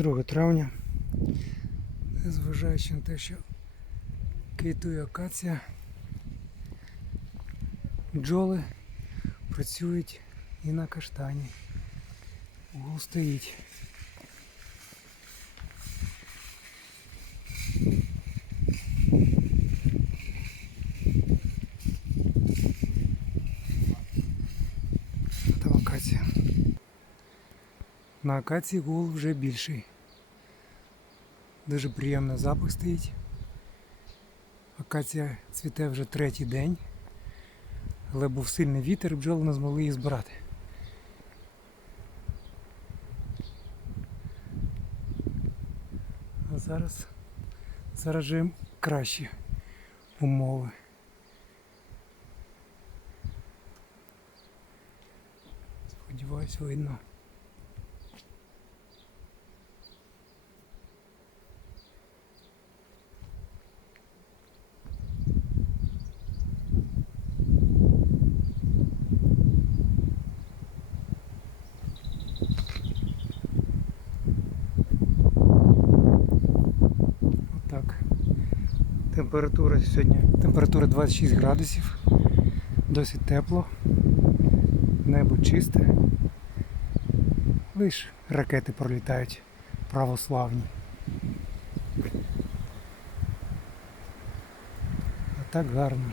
2 травня. Незважаючи на те, що квітує акація, бджоли працюють і на каштані. Угол стоїть. Там акація. На акації гул вже більший. Дуже приємний запах стоїть. Акація цвіте вже третій день, але був сильний вітер, бджоли не змогли її збирати. А зараз, зараз вже кращі умови. Сподіваюсь, видно. Температура сьогодні. Температура 26 градусів. Досить тепло. Небо чисте. Лиш ракети пролітають православні. А так гарно.